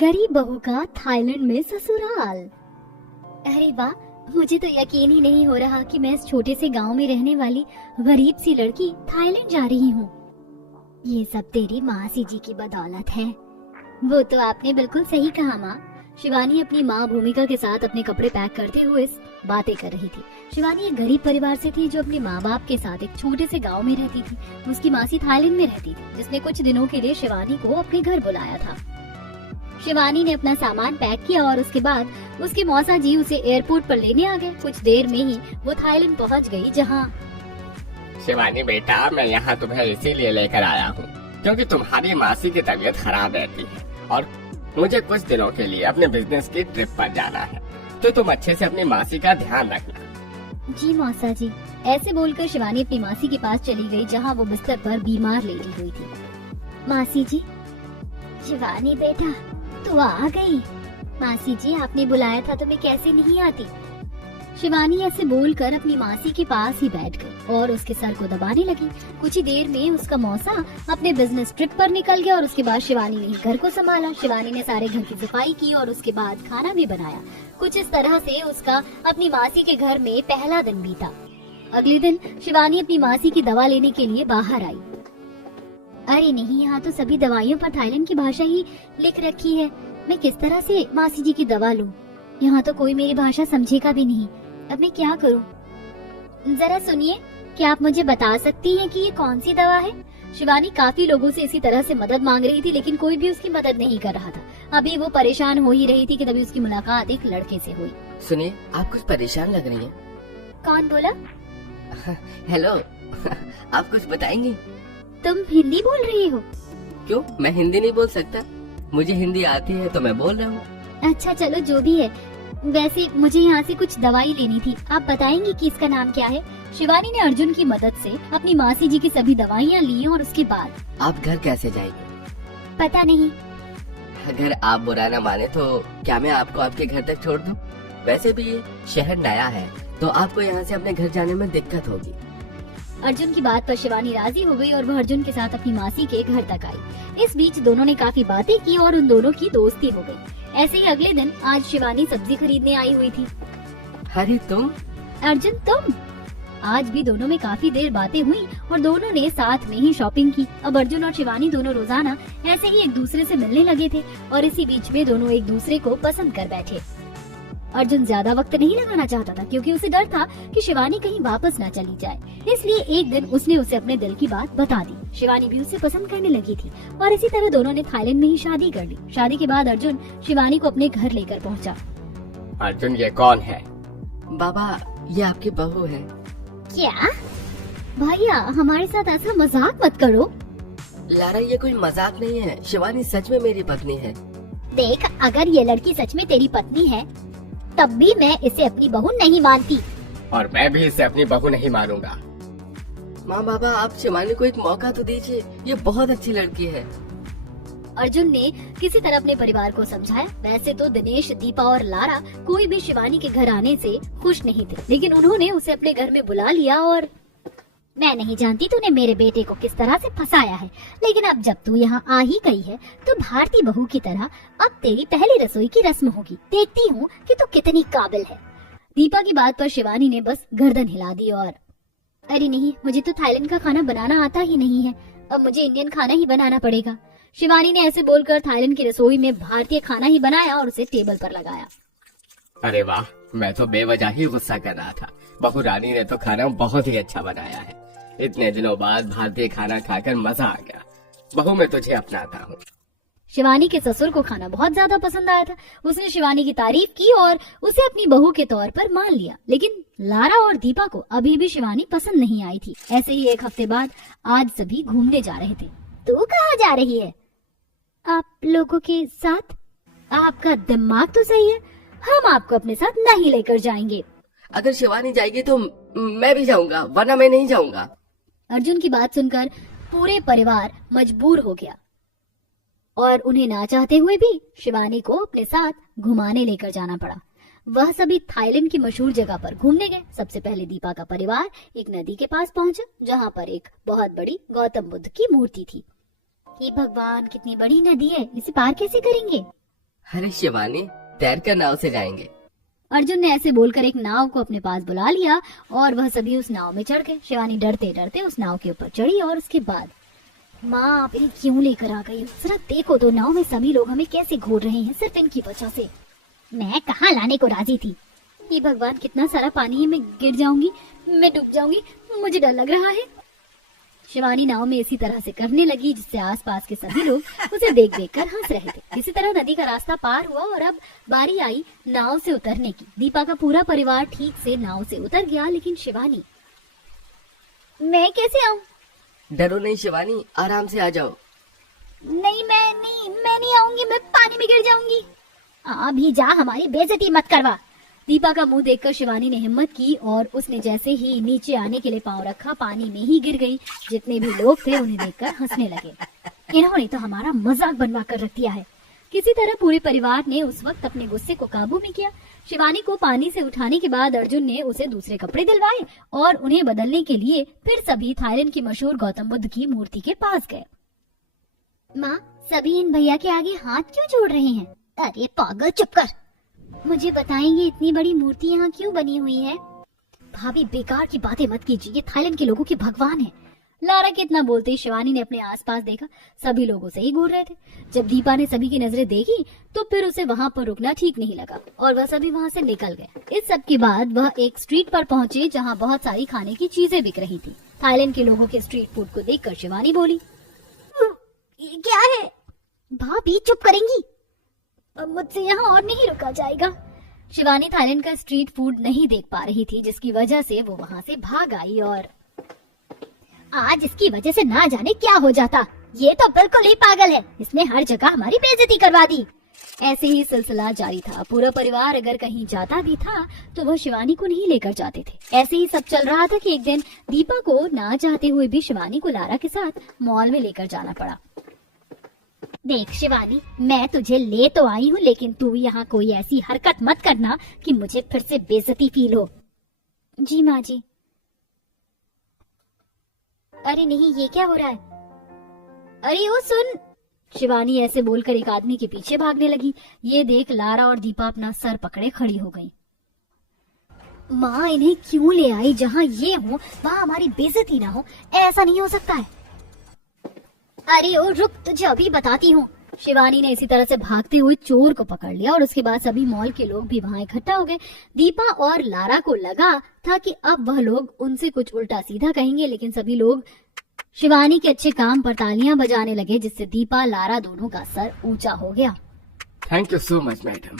गरीब बहू का थाईलैंड में ससुराल। अरे वाह, मुझे तो यकीन ही नहीं हो रहा कि मैं इस छोटे से गांव में रहने वाली गरीब सी लड़की थाईलैंड जा रही हूँ। ये सब तेरी मासी जी की बदौलत है। वो तो आपने बिल्कुल सही कहा माँ। शिवानी अपनी माँ भूमिका के साथ अपने कपड़े पैक करते हुए बातें कर रही थी। शिवानी एक गरीब परिवार से थी जो अपने माँ बाप के साथ एक छोटे से गांव में रहती थी। उसकी मासी थाईलैंड में रहती थी, जिसने कुछ दिनों के लिए शिवानी को अपने घर बुलाया था। शिवानी ने अपना सामान पैक किया और उसके बाद उसके मौसा जी उसे एयरपोर्ट पर लेने आ गए। कुछ देर में ही वो थाईलैंड पहुंच गई, जहां शिवानी बेटा, मैं यहाँ तुम्हें इसीलिए लेकर आया हूँ क्योंकि तुम्हारी मासी की तबीयत खराब रहती है और मुझे कुछ दिनों के लिए अपने बिजनेस की ट्रिप पर जाना है, तो तुम अच्छे से अपनी मासी का ध्यान रखना। जी मौसा जी। ऐसे बोलकर शिवानी अपनी मासी के पास चली गई, जहाँ वो बिस्तर पर बीमार लेटी हुई थी। मासी जी। शिवानी बेटा, तू आ गई। मासी जी, आपने बुलाया था तो मैं कैसे नहीं आती। शिवानी ऐसे बोलकर अपनी मासी के पास ही बैठ गई और उसके सर को दबाने लगी। कुछ ही देर में उसका मौसा अपने बिजनेस ट्रिप पर निकल गया और उसके बाद शिवानी ने घर को संभाला। शिवानी ने सारे घर की सफाई की और उसके बाद खाना भी बनाया। कुछ इस तरह से उसका अपनी मासी के घर में पहला दिन बीता। अगले दिन शिवानी अपनी मासी की दवा लेने के लिए बाहर आई। अरे नहीं, यहाँ तो सभी दवाइयों पर थाईलैंड की भाषा ही लिख रखी है। मैं किस तरह से मासी जी की दवा लूँ? यहाँ तो कोई मेरी भाषा समझेगा भी नहीं। अब मैं क्या करूँ? जरा सुनिए, क्या आप मुझे बता सकती हैं कि ये कौन सी दवा है? शिवानी काफी लोगों से इसी तरह से मदद मांग रही थी, लेकिन कोई भी उसकी मदद नहीं कर रहा था। अभी वो परेशान हो ही रही थी कि तभी उसकी मुलाकात एक लड़के से हुई। सुनिए, आप कुछ परेशान लग रही हैं। कौन बोला? हेलो, आप कुछ बताएंगी? तुम हिंदी बोल रही हो? क्यों, मैं हिंदी नहीं बोल सकता? मुझे हिंदी आती है तो मैं बोल रहा हूँ। अच्छा चलो, जो भी है। वैसे मुझे यहाँ से कुछ दवाई लेनी थी, आप बताएंगी कि इसका नाम क्या है? शिवानी ने अर्जुन की मदद से अपनी मासी जी की सभी दवाइयाँ ली और उसके बाद आप घर कैसे जाएंगे? पता नहीं। अगर आप बुरा न माने तो क्या मैं आपको आपके घर तक छोड़ दूं? वैसे भी ये शहर नया है तो आपको यहाँ से अपने घर जाने में दिक्कत होगी। अर्जुन की बात पर शिवानी राजी हो गई और वह अर्जुन के साथ अपनी मासी के घर तक आई। इस बीच दोनों ने काफी बातें की और उन दोनों की दोस्ती हो गई। ऐसे ही अगले दिन आज शिवानी सब्जी खरीदने आई हुई थी। अरे तुम? अर्जुन तुम? आज भी दोनों में काफी देर बातें हुई और दोनों ने साथ में ही शॉपिंग की। अब अर्जुन और शिवानी दोनों रोजाना ऐसे ही एक दूसरे से मिलने लगे थे और इसी बीच में दोनों एक दूसरे को पसंद कर बैठे। अर्जुन ज्यादा वक्त नहीं लगाना चाहता था क्योंकि उसे डर था कि शिवानी कहीं वापस न चली जाए। इसलिए एक दिन उसने उसे अपने दिल की बात बता दी। शिवानी भी उसे पसंद करने लगी थी और इसी तरह दोनों ने थाईलैंड में ही शादी कर ली। शादी के बाद अर्जुन शिवानी को अपने घर लेकर पहुंचा। अर्जुन, ये कौन है? बाबा, ये आपकी बहू है। क्या? भैया, हमारे साथ ऐसा मजाक मत करो। लारा, ये कोई मजाक नहीं है। शिवानी सच में मेरी पत्नी है। देख, अगर ये लड़की सच में तेरी पत्नी है तब भी मैं इसे अपनी बहू नहीं मानती। और मैं भी इसे अपनी बहू नहीं मानूंगा। माँ बाबा, आप शिवानी को एक मौका तो दीजिए। ये बहुत अच्छी लड़की है। अर्जुन ने किसी तरह अपने परिवार को समझाया। वैसे तो दिनेश, दीपा और लारा कोई भी शिवानी के घर आने से खुश नहीं थे, लेकिन उन्होंने उसे अपने घर में बुला लिया। और मैं नहीं जानती तूने मेरे बेटे को किस तरह से फंसाया है, लेकिन अब जब तू यहाँ आ ही गई है तो भारतीय बहू की तरह अब तेरी पहली रसोई की रस्म होगी। देखती हूँ कि तू कितनी काबिल है। दीपा की बात पर शिवानी ने बस गर्दन हिला दी और अरे नहीं, मुझे तो थाईलैंड का खाना बनाना आता ही नहीं है। अब मुझे इंडियन खाना ही बनाना पड़ेगा। शिवानी ने ऐसे बोलकर थाईलैंड की रसोई में भारतीय खाना ही बनाया और उसे टेबल पर लगाया। अरे वाह, मैं तो बेवजह ही गुस्सा कर रहा था। बहू रानी ने तो खाना बहुत ही अच्छा बनाया है। इतने दिनों बाद भारतीय खाना खाकर मजा आ गया। बहू, मैं तुझे अपनाता हूँ। शिवानी के ससुर को खाना बहुत ज्यादा पसंद आया था। उसने शिवानी की तारीफ की और उसे अपनी बहू के तौर पर मान लिया। लेकिन लारा और दीपा को अभी भी शिवानी पसंद नहीं आई थी। ऐसे ही एक हफ्ते बाद आज सभी घूमने जा रहे थे। तू कहाँ जा रही है? आप लोगों के साथ। आपका दिमाग तो सही है, हम आपको अपने साथ नहीं लेकर जाएंगे। अगर शिवानी जाएगी तो मैं भी जाऊंगा, वरना मैं नहीं जाऊंगा। अर्जुन की बात सुनकर पूरे परिवार मजबूर हो गया और उन्हें ना चाहते हुए भी शिवानी को अपने साथ घुमाने लेकर जाना पड़ा। वह सभी थाईलैंड की मशहूर जगह पर घूमने गए। सबसे पहले दीपा का परिवार एक नदी के पास पहुंचा, जहां पर एक बहुत बड़ी गौतम बुद्ध की मूर्ति थी। ये भगवान, कितनी बड़ी नदी है, इसे पार कैसे करेंगे? अरे शिवानी, तैर कर नाव से जाएंगे। अर्जुन ने ऐसे बोलकर एक नाव को अपने पास बुला लिया और वह सभी उस नाव में चढ़ गए। शिवानी डरते डरते उस नाव के ऊपर चढ़ी और उसके बाद, माँ आप इन्हें क्यों लेकर आ गई हो? जरा देखो तो नाव में सभी लोग हमें कैसे घूर रहे हैं सिर्फ इनकी वजह से। मैं कहाँ लाने को राजी थी। ये भगवान, कितना सारा पानी है, मैं गिर जाऊंगी, मैं डूब जाऊंगी, मुझे डर लग रहा है। शिवानी नाव में इसी तरह से करने लगी जिससे आसपास के सभी लोग उसे देख देख कर हंस रहे थे। किसी तरह नदी का रास्ता पार हुआ और अब बारी आई नाव से उतरने की। दीपा का पूरा परिवार ठीक से नाव से उतर गया, लेकिन शिवानी, मैं कैसे आऊं? डरो नहीं शिवानी, आराम से आ जाओ। नहीं, मैं नहीं आऊंगी, मैं पानी में गिर जाऊंगी। अभी जा, हमारी बेइज्जती मत करवा। दीपा का मुंह देखकर शिवानी ने हिम्मत की और उसने जैसे ही नीचे आने के लिए पांव रखा, पानी में ही गिर गई। जितने भी लोग थे उन्हें देखकर हंसने लगे। इन्होंने तो हमारा मजाक बनवा कर रख दिया है। किसी तरह पूरे परिवार ने उस वक्त अपने गुस्से को काबू में किया। शिवानी को पानी से उठाने के बाद अर्जुन ने उसे दूसरे कपड़े दिलवाए और उन्हें बदलने के लिए फिर सभी थाईलैंड की मशहूर गौतम बुद्ध की मूर्ति के पास गए। माँ, सभी इन भैया के आगे हाथ क्यों जोड़ रहे हैं? अरे पागल, चुप कर। मुझे बताएंगे इतनी बड़ी मूर्ति यहाँ क्यों बनी हुई है? भाभी, बेकार की बातें मत कीजिए, ये थाईलैंड के लोगों के भगवान है। लारा के इतना बोलते ही शिवानी ने अपने आसपास देखा, सभी लोगों से ही घूर रहे थे। जब दीपा ने सभी की नजरें देखी तो फिर उसे वहाँ पर रुकना ठीक नहीं लगा और वह सभी वहाँ से निकल गए। इस सब के बाद वह एक स्ट्रीट पर पहुँचे जहाँ बहुत सारी खाने की चीजें बिक रही थी। थाईलैंड के लोगों के स्ट्रीट फूड को देखकर शिवानी बोली, ये क्या है? भाभी चुप करेंगी? अब मुझसे यहाँ और नहीं रुका जाएगा। शिवानी थाईलैंड का स्ट्रीट फूड नहीं देख पा रही थी, जिसकी वजह से वो वहाँ से भाग आई और आज इसकी वजह से ना जाने क्या हो जाता। ये तो बिल्कुल ही पागल है, इसने हर जगह हमारी बेइज्जती करवा दी। ऐसे ही सिलसिला जारी था। पूरा परिवार अगर कहीं जाता भी था तो वह शिवानी को नहीं लेकर जाते थे। ऐसे ही सब चल रहा था कि एक दिन दीपा को ना चाहते हुए भी शिवानी को लारा के साथ मॉल में लेकर जाना पड़ा। देख शिवानी, मैं तुझे ले तो आई हूँ, लेकिन तू यहाँ कोई ऐसी हरकत मत करना कि मुझे फिर से बेइज्जती फील हो। जी माँ जी। अरे नहीं, ये क्या हो रहा है? अरे वो सुन। शिवानी ऐसे बोलकर एक आदमी के पीछे भागने लगी। ये देख लारा और दीपा अपना सर पकड़े खड़ी हो गई। माँ, इन्हें क्यों ले आई? जहाँ ये हो वहाँ हमारी बेइज्जती ना हो, ऐसा नहीं हो सकता है। अरे ओ रुक, तुझे अभी बताती हूँ। शिवानी ने इसी तरह से भागते हुए चोर को पकड़ लिया और उसके बाद सभी मॉल के लोग भी वहाँ इकट्ठा हो गए। दीपा और लारा को लगा था कि अब वह लोग उनसे कुछ उल्टा सीधा कहेंगे, लेकिन सभी लोग शिवानी के अच्छे काम पर तालियां बजाने लगे, जिससे दीपा लारा दोनों का सर ऊंचा हो गया। Thank you so much madam.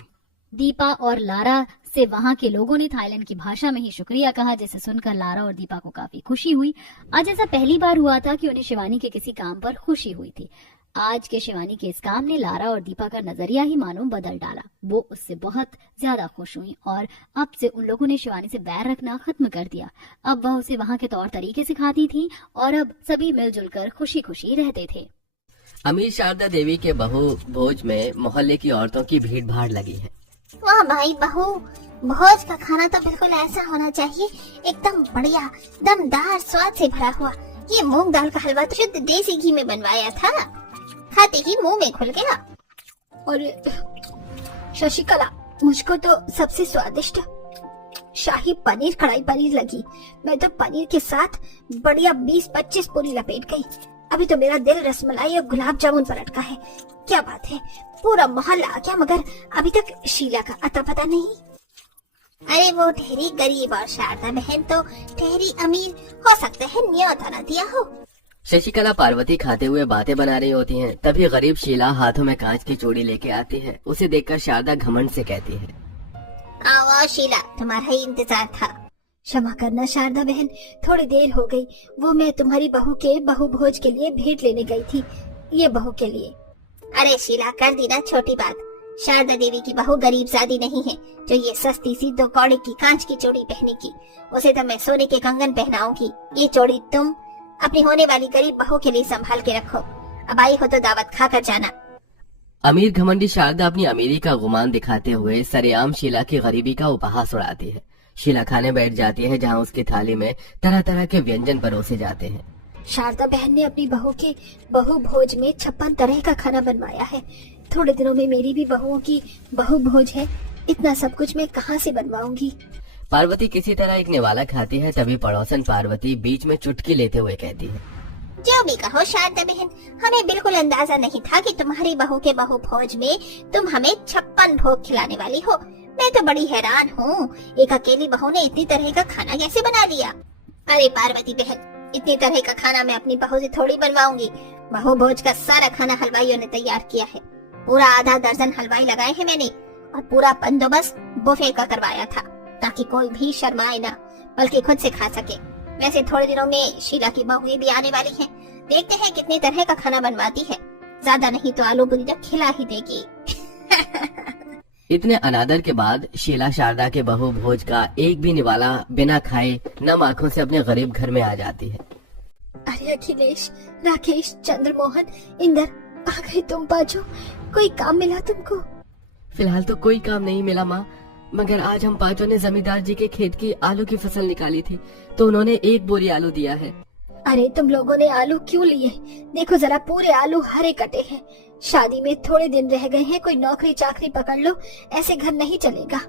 Deepa और लारा से वहाँ के लोगों ने थाईलैंड की भाषा में ही शुक्रिया कहा, जिसे सुनकर लारा और दीपा को काफी खुशी हुई। आज ऐसा पहली बार हुआ था कि उन्हें शिवानी के किसी काम पर खुशी हुई थी। आज के शिवानी के इस काम ने लारा और दीपा का नजरिया ही मानो बदल डाला। वो उससे बहुत ज्यादा खुश हुई और अब से उन लोगों ने शिवानी से बैर रखना खत्म कर दिया। अब वह उसे वहाँ के तौर तरीके सिखाती थी और अब सभी मिलजुल कर खुशी खुशी रहते थे। अमीर शारदा देवी के बहू भोज में मोहल्ले की औरतों की भीड़ भाड़ लगी है। वाह भाई बहू, भोज का खाना तो बिल्कुल ऐसा होना चाहिए, एकदम बढ़िया, दमदार स्वाद से भरा हुआ। ये मूंग दाल का हलवा तो शुद्ध देसी घी में बनवाया था, खाते ही मुंह में खुल गया। और शशिकला, मुझको तो सबसे स्वादिष्ट शाही पनीर कढ़ाई पनीर लगी। मैं तो पनीर के साथ बढ़िया 20-25 पूरी लपेट गई। अभी तो मेरा दिल रसमलाई और गुलाब जामुन पर अटका है। क्या बात है, पूरा मोहल्ला आ गया, मगर अभी तक शीला का अता पता नहीं। अरे वो ठहरी गरीब और शारदा बहन तो ठहरी अमीर, हो सकता है न्योता न दिया हो। शशिकला पार्वती खाते हुए बातें बना रही होती हैं, तभी गरीब शीला हाथों में कांच की चूड़ी लेके आती है। उसे देखकर शारदा घमंड से कहती है, आओ शीला, तुम्हारा ही इंतजार था। क्षमा करना शारदा बहन, थोड़ी देर हो गई। वो मैं तुम्हारी बहू के बहू भोज के लिए भेंट लेने गई थी, ये बहू के लिए। अरे शीला, कर दी ना छोटी बात। शारदा देवी की बहू गरीब जादी नहीं है जो ये सस्ती सी 2 कौड़े की कांच की चूड़ी पहनेगी। उसे तो मैं सोने के कंगन पहनाऊंगी। ये चूड़ी तुम अपनी होने वाली गरीब बहू के लिए संभाल के रखो। अब आई हो तो दावत खाकर जाना। अमीर घमंडी शारदा अपनी अमीरी का गुमान दिखाते हुए सरेआम शीला की गरीबी का उपहास उड़ाती है। शीला खाने बैठ जाती है, जहाँ उसकी थाली में तरह तरह के व्यंजन परोसे जाते हैं। शारदा बहन ने अपनी बहू के बहू भोज में 56 तरह का खाना बनवाया है। थोड़े दिनों में मेरी भी बहुओं की बहु भोज है, इतना सब कुछ मैं कहाँ से बनवाऊंगी। पार्वती किसी तरह एक निवाला खाती है, तभी पड़ोसन पार्वती बीच में चुटकी लेते हुए कहती है, जो भी कहो शारदा बहन, हमें बिल्कुल अंदाजा नहीं था कि तुम्हारी बहू के बहु भोज में तुम हमें 56 भोग खिलाने वाली हो। मैं तो बड़ी हैरान हूँ, एक अकेली बहू ने इतनी तरह का खाना कैसे बना लिया। अरे पार्वती बहन, इतनी तरह का खाना मैं अपनी बहू से थोड़ी बनवाऊंगी। बहु भोज का सारा खाना हलवाइयों ने तैयार किया है। पूरा आधा दर्जन हलवाई लगाए हैं मैंने, और पूरा बंदोबस्त बुफे का करवाया था, ताकि कोई भी शर्माए ना, बल्कि खुद से खा सके। वैसे थोड़े दिनों में शीला की बहुएं भी आने वाली हैं। देखते हैं कितनी तरह का खाना बनवाती है। ज्यादा नहीं तो आलू पूरी तक खिला ही देगी। इतने अनादर के बाद शीला शारदा के बहु भोज का एक भी निवाला बिना खाए नम आंखों से अपने गरीब घर में आ जाती है। अरे अखिलेश, राकेश, चंद्रमोहन, इंदर, आ गए तुम पांचों। कोई काम मिला तुमको? फिलहाल तो कोई काम नहीं मिला माँ, मगर आज हम पांचों ने जमींदार जी के खेत की आलू की फसल निकाली थी, तो उन्होंने 1 बोरी आलू दिया है। अरे तुम लोगों ने आलू क्यों लिए? देखो जरा, पूरे आलू हरे कटे हैं। शादी में थोड़े दिन रह गए हैं, कोई नौकरी चाकरी पकड़ लो, ऐसे घर नहीं चलेगा।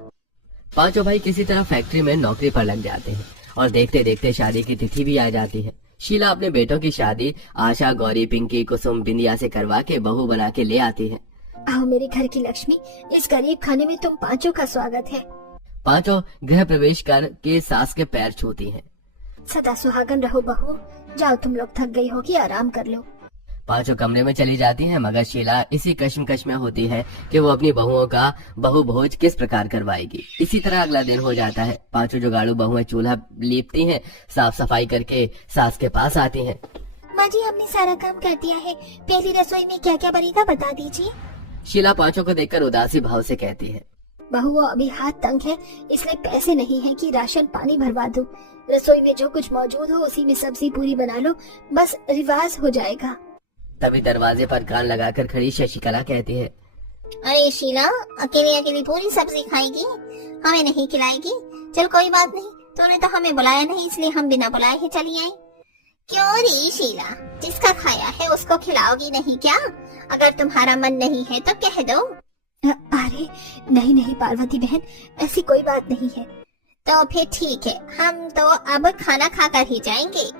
पांचों भाई किसी तरह फैक्ट्री में नौकरी पर लग जाते हैं और देखते देखते शादी की तिथि भी आ जाती है। शीला अपने बेटों की शादी आशा, गौरी, पिंकी, कुसुम, बिंदिया से करवा के बहू बना के ले आती है। आओ मेरे घर की लक्ष्मी, इस गरीब खाने में तुम पांचों का स्वागत है। पांचों गृह प्रवेश कर के सास के पैर छूती हैं। सदा सुहागन रहो बहू। जाओ, तुम लोग थक गई होगी, आराम कर लो। पांचों कमरे में चली जाती हैं, मगर शीला इसी कश्मकश में होती है कि वो अपनी बहुओं का बहु भोज किस प्रकार करवाएगी। इसी तरह अगला दिन हो जाता है। पांचों जुगाड़ू बहुएं चूल्हा लीपती हैं, साफ सफाई करके सास के पास आती हैं। माँ जी, हमने सारा काम कर दिया है, पहली रसोई में क्या क्या बनेगा बता दीजिए। शीला पांचों को देखकर उदासी भाव से कहती है, बहू अभी हाथ तंग है, इसलिए पैसे नहीं है कि राशन पानी भरवा दूं। रसोई में जो कुछ मौजूद हो उसी में सब्जी पूरी बना लो, बस रिवाज हो जाएगा। तभी दरवाजे पर कान लगाकर खड़ी शशिकला कहती है, अरे शीला, अकेली अकेली पूरी सब्जी खाएगी, हमें नहीं खिलाएगी? चल कोई बात नहीं, तूने तो हमें बुलाया नहीं, इसलिए हम बिना बुलाए ही चली आई। क्यों रे शीला, जिसका खाया है उसको खिलाओगी नहीं क्या? अगर तुम्हारा मन नहीं है तो कह दो। अरे नहीं नहीं पार्वती बहन, ऐसी कोई बात नहीं है। तो फिर ठीक है, हम तो अब खाना खाकर ही जाएंगे।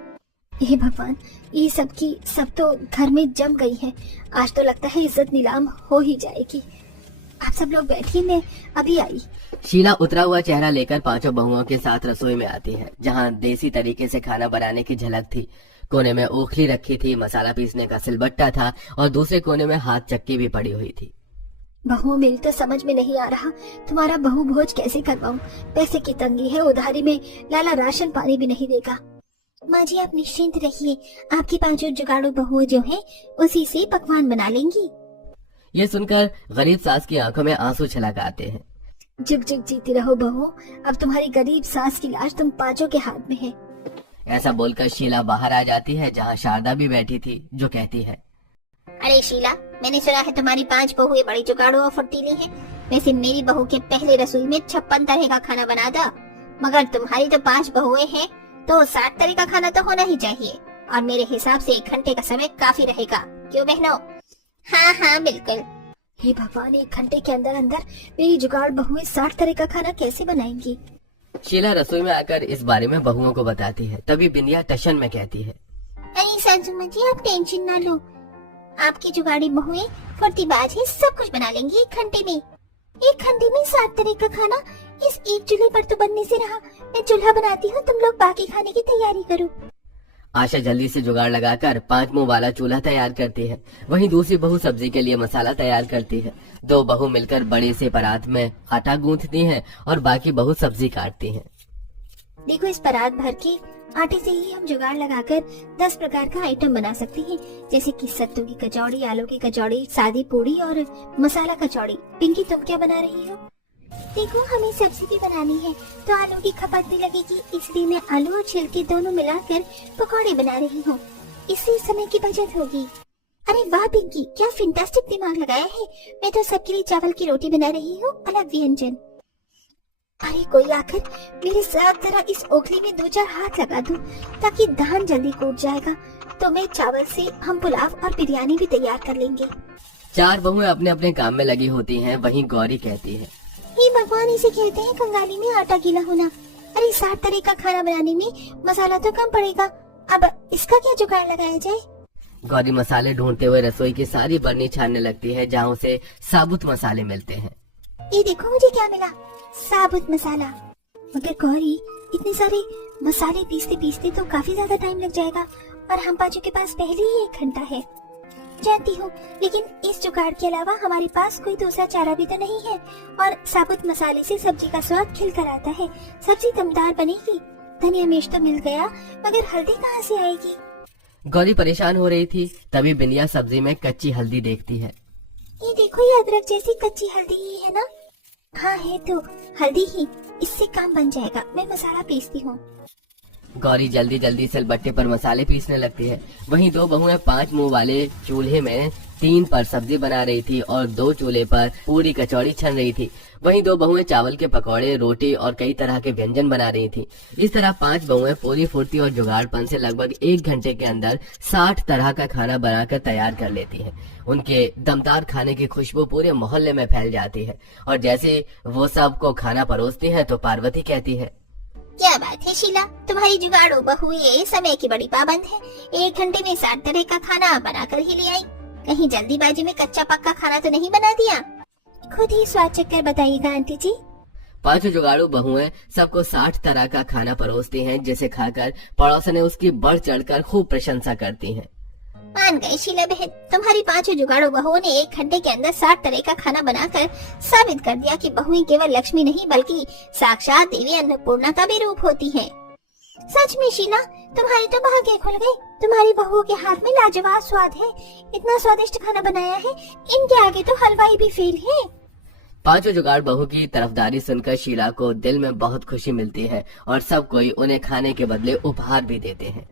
हे भगवान, ये सब तो घर में जम गई है। आज तो लगता है इज्जत नीलाम हो ही जाएगी। आप सब लोग बैठिए, मैं अभी आई। शीला उतरा हुआ चेहरा लेकर पांचों बहुओं के साथ रसोई में आती है, जहां देसी तरीके से खाना बनाने की झलक थी। कोने में ओखली रखी थी, मसाला पीसने का सिलबट्टा था और दूसरे कोने में हाथ चक्की भी पड़ी हुई थी। बहुओं, मेरी तो समझ में नहीं आ रहा, तुम्हारा बहु भोज कैसे करवाऊं? पैसे की तंगी है, उधारी में लाला राशन पानी भी नहीं देगा। माँ जी आप निश्चिंत रहिए, आपकी पांचों जुगाड़ू बहुएं जो हैं उसी से पकवान बना लेंगी। ये सुनकर गरीब सास की आंखों में आंसू छलक आते हैं। जुग जुग जीती रहो बहू, अब तुम्हारी गरीब सास की लाश तुम पांचों के हाथ में है। ऐसा बोलकर शीला बाहर आ जाती है, जहाँ शारदा भी बैठी थी, जो कहती है, अरे शीला, मैंने सुना है तुम्हारी 5 बहुएं बड़ी जुगाड़ू और फुर्तीली हैं। वैसे मेरी बहू के पहले रसोई में 56 तरह का खाना बना था, मगर तुम्हारी तो 5 बहुएं हैं, तो 60 तरह का खाना तो होना ही चाहिए। और मेरे हिसाब से 1 घंटे का समय काफी रहेगा, क्यों बहनों? हाँ हाँ बिल्कुल। हे भगवान, 1 घंटे के अंदर अंदर मेरी जुगाड़ बहुएं 60 तरह का खाना कैसे बनाएंगी? शीला रसोई में आकर इस बारे में बहुओं को बताती है। तभी बिंदिया टशन में कहती है, अरे सासू माँ जी आप टेंशन ना लो, आपकी जुगाड़ी बहुएं फुर्तीबाज है, सब कुछ बना लेंगी 1 घंटे में। 1 घंटे में 60 तरह का खाना इस एक चूल्हे पर तो बनने से रहा। मैं चूल्हा बनाती हूँ, तुम लोग बाकी खाने की तैयारी करो। आशा जल्दी से जुगाड़ लगाकर 5 मुंह वाला चूल्हा तैयार करती है। वहीं दूसरी बहू सब्जी के लिए मसाला तैयार करती है। 2 बहू मिलकर बड़े से परात में आटा गूंथती हैं और बाकी बहू सब्जी काटती हैं। देखो, इस परात भर के आटे से ही हम जुगाड़ लगाकर 10 प्रकार का आइटम बना सकते हैं, जैसे कि सत्तू की कचौड़ी, आलू की कचौड़ी, सादी पूड़ी और मसाला कचौड़ी। पिंकी तुम क्या बना रही हो? देखो, हमें सब्जी भी बनानी है तो आलू की खपत भी लगेगी, इसलिए मैं आलू और छिलके दोनों मिलाकर पकौड़े बना रही हूँ। इससे समय की बचत होगी। अरे वाह पिंकी, क्या फैंटास्टिक दिमाग लगाया है। मैं तो सबके लिए चावल की रोटी बना रही हूँ, अलग व्यंजन। अरे कोई आकर मेरे साथ जरा इस ओखली में 2-4 हाथ लगा दूं, ताकि धान जल्दी कूट जाएगा, तो मैं चावल से हम पुलाव और बिरयानी भी तैयार कर लेंगे। चार बहुएं अपने अपने काम में लगी होती हैं। वहीं गौरी कहती है, ये भगवान इसे कहते हैं कंगाली में आटा गीला होना। अरे 60 तरह का खाना बनाने में मसाला तो कम पड़ेगा, अब इसका क्या जुगाड़ लगाया जाए। गौरी मसाले ढूंढते हुए रसोई की सारी बर्नी छानने लगती है जहाँ उसे साबुत मसाले मिलते हैं। ये देखो मुझे क्या मिला, साबुत मसाला। मगर गौरी इतने सारे मसाले पीसते पीसते तो काफी ज्यादा टाइम लग जाएगा और हम पाचू के पास पहले ही 1 घंटा है। जानती हूँ, लेकिन इस जुगाड़ के अलावा हमारे पास कोई दूसरा चारा भी तो नहीं है और साबुत मसाले से सब्जी का स्वाद खिल कर आता है, सब्जी दमदार बनेगी। धनिया मिर्च तो मिल गया, मगर हल्दी कहाँ से आएगी। गौरी परेशान हो रही थी, तभी बिंदिया सब्जी में कच्ची हल्दी देखती है। ये देखो, ये अदरक जैसी कच्ची हल्दी ही है ना। हाँ है तो हल्दी ही, इससे काम बन जाएगा। मैं मसाला पीसती हूँ। गौरी जल्दी जल्दी सिलबट्टे पर मसाले पीसने लगती है। वहीं 2 बहुएं 5 मुंह वाले चूल्हे में 3 पर सब्जी बना रही थी और 2 चूल्हे पर पूरी कचौड़ी छन रही थी। वहीं 2 बहुएं चावल के पकौड़े, रोटी और कई तरह के व्यंजन बना रही थी। इस तरह 5 बहुएं पूरी फुर्ती और जुगाड़पन से लगभग 1 घंटे के अंदर 60 तरह का खाना बनाकर तैयार कर लेती हैं। उनके दमदार खाने की खुशबू पूरे मोहल्ले में फैल जाती है और जैसे वो सबको खाना परोसती हैं तो पार्वती कहती है, क्या बात है शीला, तुम्हारी जुगाड़ो बहू ये समय की बड़ी पाबंद है। 1 घंटे में 60 तरह का खाना बनाकर ही ले आई। कहीं जल्दीबाजी में कच्चा पक्का खाना तो नहीं बना दिया। खुद ही स्वाद चक्कर बताइएगा आंटी जी। 5 जुगाड़ू बहुएं सबको 60 तरह का खाना परोसती हैं, जिसे खाकर पड़ोसने उसकी बढ़ चढ़कर खूब प्रशंसा करती हैं। मान गए शीला बहन, तुम्हारी 5 जुगाड़ो बहुओं ने 1 घंटे के अंदर 60 तरह का खाना बनाकर साबित कर दिया कि बहुएं केवल लक्ष्मी नहीं बल्कि साक्षात देवी अन्नपूर्णा का भी रूप होती हैं। सच में शीला, तुम्हारे तो भाग्य खुल गए। तुम्हारी बहुओं के हाथ में लाजवाब स्वाद है। इतना स्वादिष्ट खाना बनाया है, इनके आगे तो हलवाई भी फेल है। 5 जुगाड़ बहू की तरफदारी सुनकर शीला को दिल में बहुत खुशी मिलती है और सब कोई उन्हें खाने के बदले उपहार भी देते हैं।